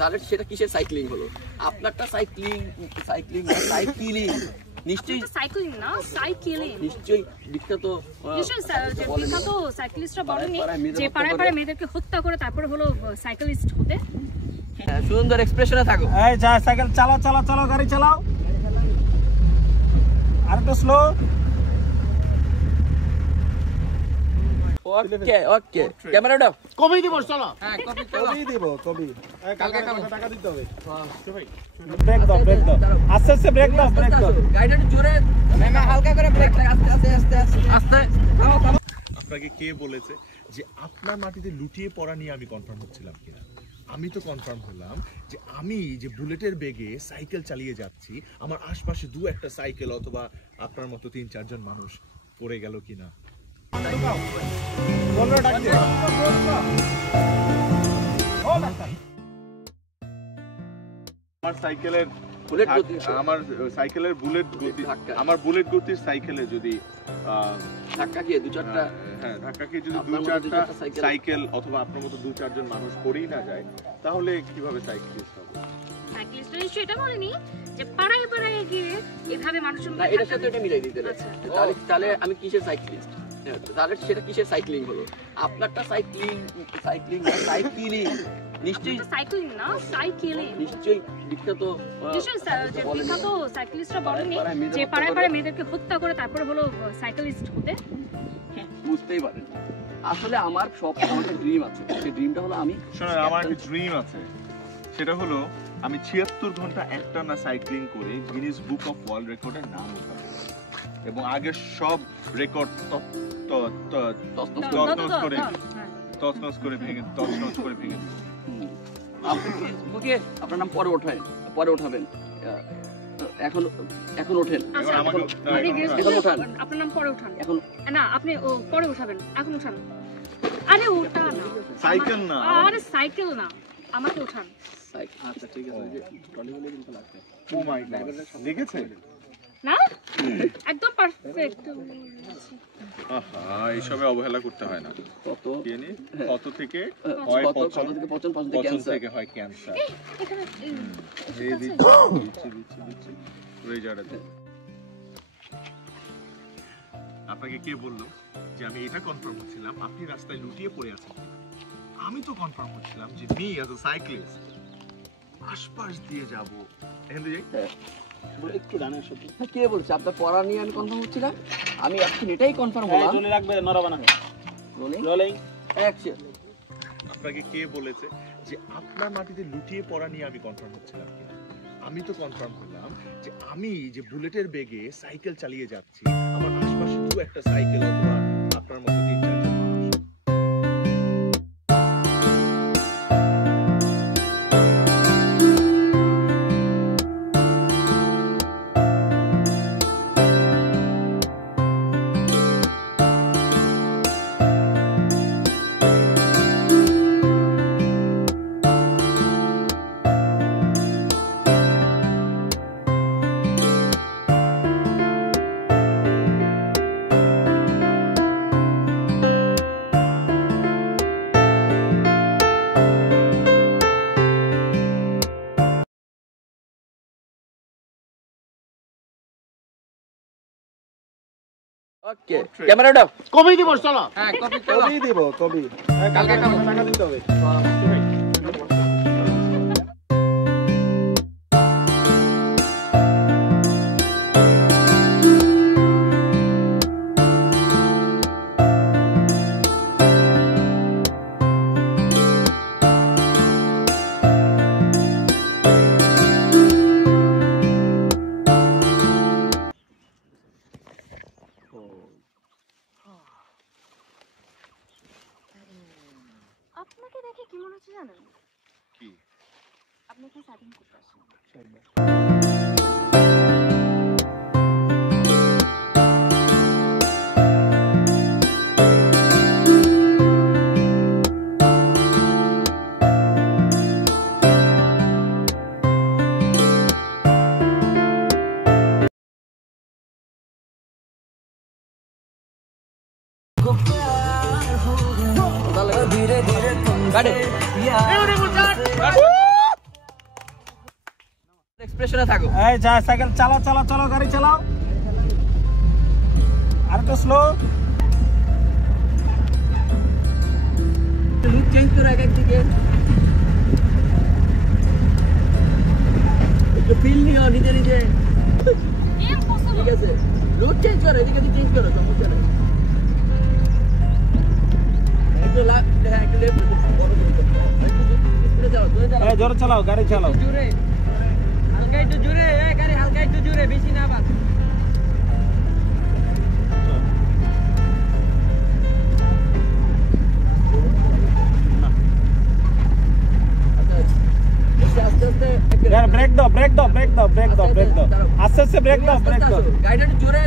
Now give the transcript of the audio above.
তাহলে সেটা কিসের সাইক্লিং হলো? আপনারটা সাইক্লিং নিশ্চয়ই সাইক্লিং না, সাইকেলিং। নিশ্চয়ই বিখ্যাত সাইক্লিস্টরা বলেনি যে পাড়ায় পাড়ায় মেয়েদেরকে হত্যা করে তারপরে হলো সাইকেলিস্ট হতে। সুন্দর এক্সপ্রেশনে থাকো। এই যা সাইকেল চালাও, গাড়ি চালাও। আর একটু স্লো। ওকে ক্যামেরা দাও। কবি দিব চলো। হ্যাঁ কবি কালকে টাকা দিতে হবে। ব্রেক দাও। আস্তে ব্রেক দাও। গাড়িটা একটু জোরে হালকা করে ব্রেক লাগ। আস্তে। আপনাকে কে বলেছে যে আপনার মাটিতে লুটিয়ে পড়া নিয়ে আমি কনফার্ম হচ্ছিলাম কিনা? আমি তো কনফার্ম হলাম যে আমি যে বুলেটের বেগে সাইকেল চালিয়ে যাচ্ছি, আমার আশপাশে দু একটা সাইকেল অথবা আপনার মতো 3-4 জন মানুষ পড়ে গেল কিনা। আমার সাইকেলের বুলেট গতি, আমার বুলেট গতির সাইকেলে যদি ধাক্কা খেয়ে দু চারটা সাইকেল অথবা আপনার মতো 2-4 জন মানুষ পড়েই না যায়, তাহলে কিভাবে সাইক্লিস্ট হবে? সাইক্লিস্টরা নিশ্চয়ই এটা বলেনি যে পাড়ায় পাড়ায় গিয়ে এভাবে মানুষজন। না, এটার সাথে এটা মিলাই দিতে। তাহলে আমি কিসের সাইক্লিস্ট? তাহলে সেটা কিসের সাইক্লিং হলো? আপনারটা সাইক্লিং নিশ্চয়ই সাইক্লিং না, সাইকেলিং। নিশ্চয়ই বিখ্যাত সাইক্লিস্টরা বলেনি যে পাড়ায় পাড়ায় মেয়েদেরকে হত্যা করে তারপরে হলো সাইকেলিস্ট হতে। বুঝতেই পারেন, আসলে আমার একটা ড্রিম আছে। সেই ড্রিমটা হলো আমার একটা ড্রিম আছে, সেটা হলো আমি 76 ঘন্টা একটানা সাইক্লিং করে গিনেস বুক অফ ওয়ার্ল্ড রেকর্ডের নাম উঠাবো এবং আগের সব রেকর্ড তছনছ করে ভেঙে দিই। আপনার নাম পরে ওঠাবেন। এখন ওঠেন। আপনার নাম পরে উঠান। এখন না, আপনি পরে উঠাবেন, এখন উঠান। আরে ওটা না, সাইকেল না। আরে সাইকেল না, আমাকে উঠান। আচ্ছা ঠিক আছে। ও মাই গড, দেখেছে না? একদম পারফেক্ট। এইসবে অবহেলা করতে হয় না। কত থেকে হয় পচন থেকে হয় ক্যান্সার। আপনাকে কে বললো যে আমি এটা কনফার্ম হচ্ছিলাম আপনি রাস্তায় লুটিয়ে পড়ে আছেন? আমি তো কনফার্ম হচ্ছিলাম যে মি অ্যাজ আ সাইক্লিস্ট আশপাশ দিয়ে যাবো। একটু ডানে আসো। কে বলছে আপনার পড়া নিয়ে আমি কনফার্ম হচ্ছিলাম? আমি এখন এটাই কনফার্ম হলাম। জোরে রাখবে, নড়াবে না। Rolling action. আপনাকে কে বলেছে যে আপনার মাটিতে লুটিয়ে পড়া নিয়ে আমি কনফার্ম হচ্ছিলাম কিনা? আমি তো কনফার্ম হলাম যে আমি যে বুলেটের বেগে সাইকেল চালিয়ে যাচ্ছি, আমার আশপাশে দু একটা সাইকেল অথবা আপনার মতো 3-4 জন মানুষ। ওকে ক্যামেরা দাও। কবি দিব চলো। হ্যাঁ কবি দিব। কালকে টাকা দিতে হবে। আপনাকে দেখে কি মনে হচ্ছে জানেন? কি? আপনি কি সাইক্লিং করতে আসেন? গাড়ি এক্সপ্রেশনে থাকো। এই যা সাইকেল চালাও চালাও চালাও গাড়ি চালাও আর একটু স্লো লুক চেঞ্জ করো এক দিকে, একটু ফিল নিও নিজে নিজে, ঠিক আছে? লুক চেঞ্জ করো, এদিকে চেঞ্জ করো, সমস্যা নেই। একটু হ্যাঁ একটু লেফট বড় করে একটু স্পিডে যাও, জোরে যাও। এই জোরে চালাও গাড়ি চালাও জোরে হালকা একটু জোরে, গাড়ি হালকা একটু জোরে, বেশি না বাস। আস্তে আস্তে ব্রেক দাও ব্রেক দাও ব্রেক দাও ব্রেক দাও ব্রেক দাও আস্তে আস্তে ব্রেক দাও ব্রেক দাও গাড়িটা একটু জোরে